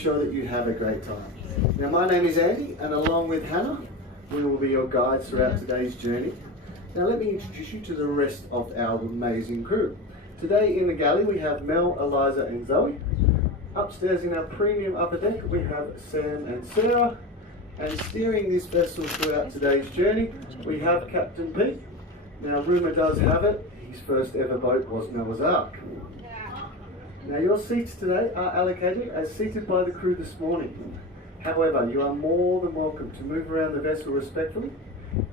sure that you have a great time. Now, my name is Andy, and along with Hannah, we will be your guides throughout today's journey. Now, let me introduce you to the rest of our amazing crew. Today in the galley we have Mel, Eliza and Zoe. Upstairs in our premium upper deck we have Sam and Sarah. And steering this vessel throughout today's journey we have Captain Pete. Now, rumour does have it, his first ever boat was Noah's Ark. Now, your seats today are allocated as seated by the crew this morning. However, you are more than welcome to move around the vessel respectfully.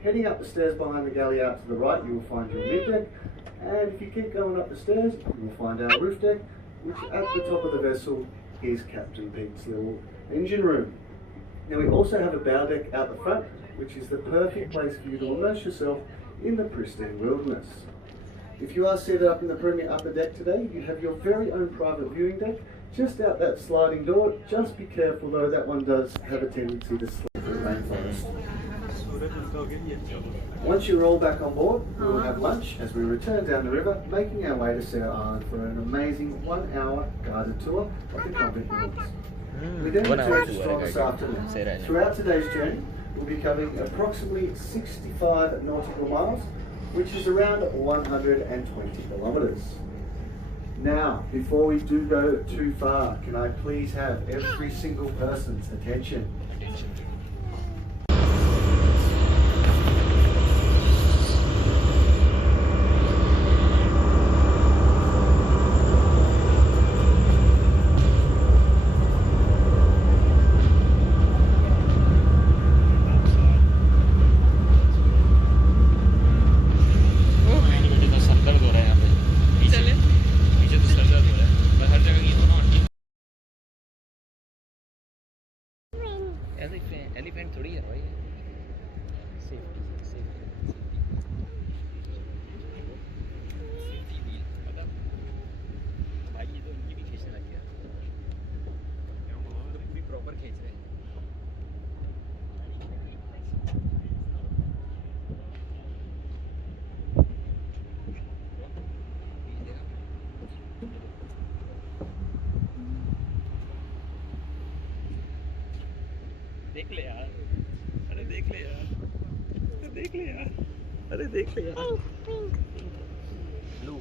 Heading up the stairs behind the galley out to the right, you will find your mid deck. And if you keep going up the stairs, you will find our roof deck, which at the top of the vessel is Captain Pete's little engine room. Now, we also have a bow deck out the front, which is the perfect place for you to immerse yourself in the pristine wilderness. If you are seated up in the premium upper deck today, you have your very own private viewing deck just out that sliding door. Just be careful though, that one does have a tendency to slip through the rainforest. Once you're all back on board, we will have lunch as we return down the river, making our way to Sarah Island for an amazing 1 hour guided tour of the convict ruins. We then return to Strong this afternoon. Throughout today's journey, we'll be covering approximately 65 nautical miles, which is around 120 kilometres. Now, before we do go too far, can I please have every single person's attention? Elephant थोड़ी है भाई safety भी पता भाई ये तो उनकी भी खींचने लग गया तो भी प्रॉपर खींच रहे हैं देख ले यार अरे देख ले यार देख ले यार अरे देख ले यार pink blue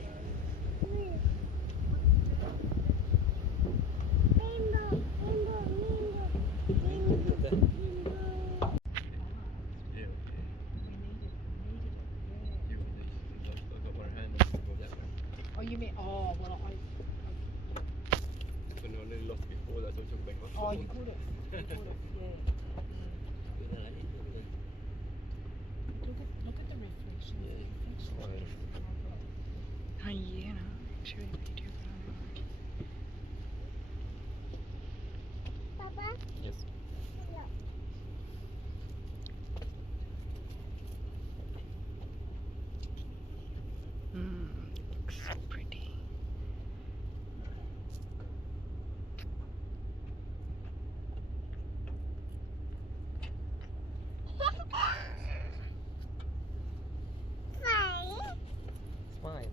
Oh, you mean, oh, well, When I only lost before that, so I took back off. oh, you could have, yeah. Look at the reflection. हाँ ये है ना actually वीडियो बनाने Papa? Yes. looks so pretty. Smile.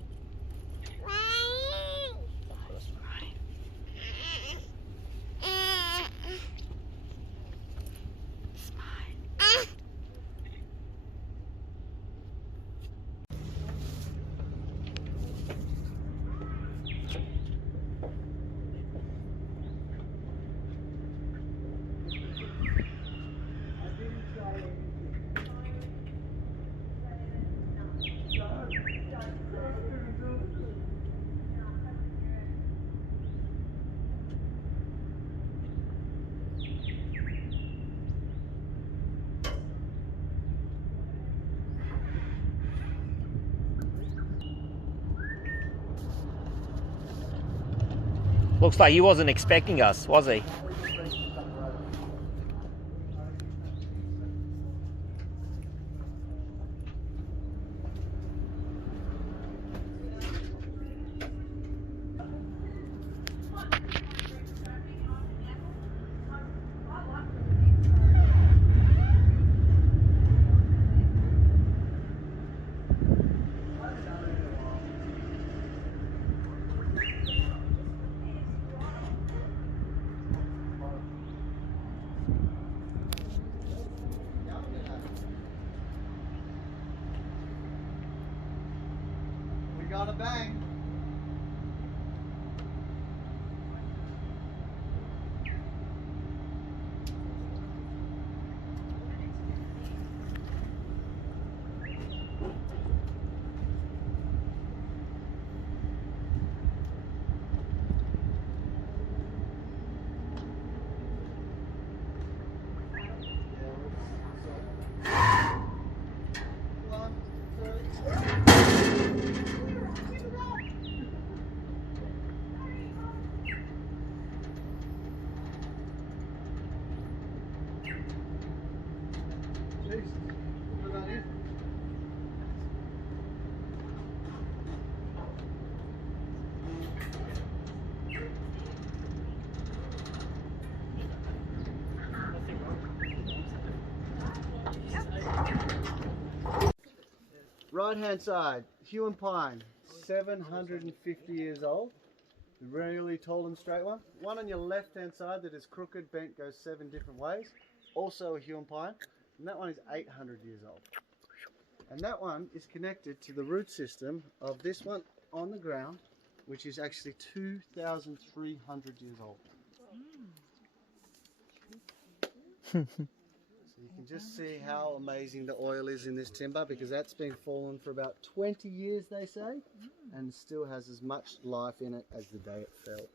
Looks like he wasn't expecting us, was he? gotta bang. Right hand side, Hue and Pine, 750 years old. Really tall and straight one. One on your left hand side that is crooked, bent, goes 7 different ways. Also a Hue and Pine. And that one is 800 years old. And that one is connected to the root system of this one on the ground, which is actually 2,300 years old. So you can just see how amazing the oil is in this timber, because that's been fallen for about 20 years, they say, and still has as much life in it as the day it fell.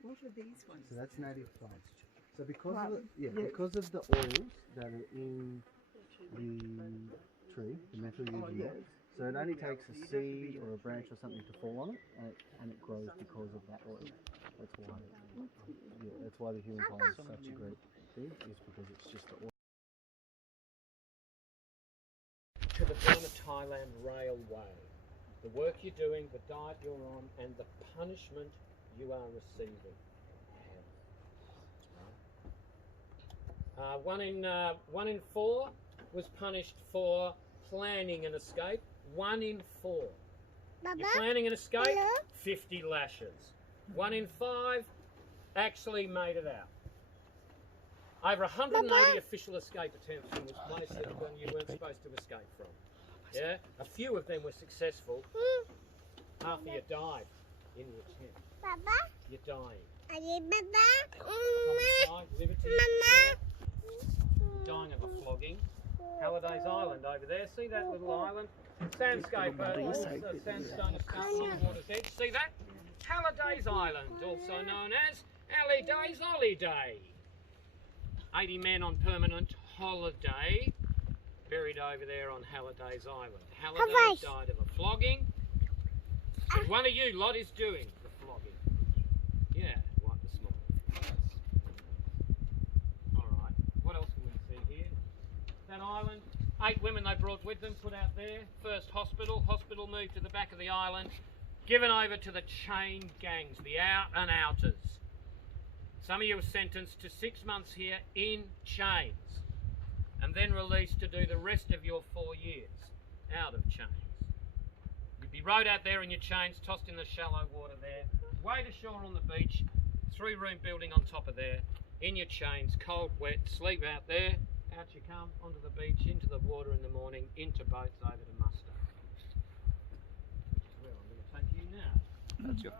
What are these ones? So that's native plants. So because of because of the oils that are in the tree, the metal using it, so it only takes a seed or a branch or something to fall on it, and it grows because of that oil. That's why. Yeah, that's why the human pine is such a great thing, is because it's just the oil. To the Burma Thailand Railway. The work you're doing, the diet you're on, and the punishment you are receiving. One in 4 was punished for planning an escape. 1 in 4. You're planning an escape, 50 lashes. 1 in 5 actually made it out. Over 180 official escape attempts in this place that you weren't supposed to escape from. Yeah, a few of them were successful. Half of you died in the attempt. You're dying. Liberty, dying of a flogging. Halliday's Island over there. See that little island? Sandscape, sandstone escarpment on the water's edge. See that? Halliday's Island, also known as Halliday's Holiday. 80 men on permanent holiday, buried over there on Halliday's Island. Halliday died of a flogging, and one of you lot is doing the flogging. Yeah, wipe the smile. Alright, what else can we see here? That island, 8 women they brought with them, put out there. First hospital moved to the back of the island, given over to the chain gangs, the out and outers. Some of you were sentenced to 6 months here in chains, and then released to do the rest of your 4 years out of chains. You'd be rowed out there in your chains, tossed in the shallow water there, way to shore on the beach, 3-room building on top of there, in your chains, cold, wet, sleep out there, out you come, onto the beach, into the water in the morning, into boats over to Muster. Which is where I'm going to take you now. That's good.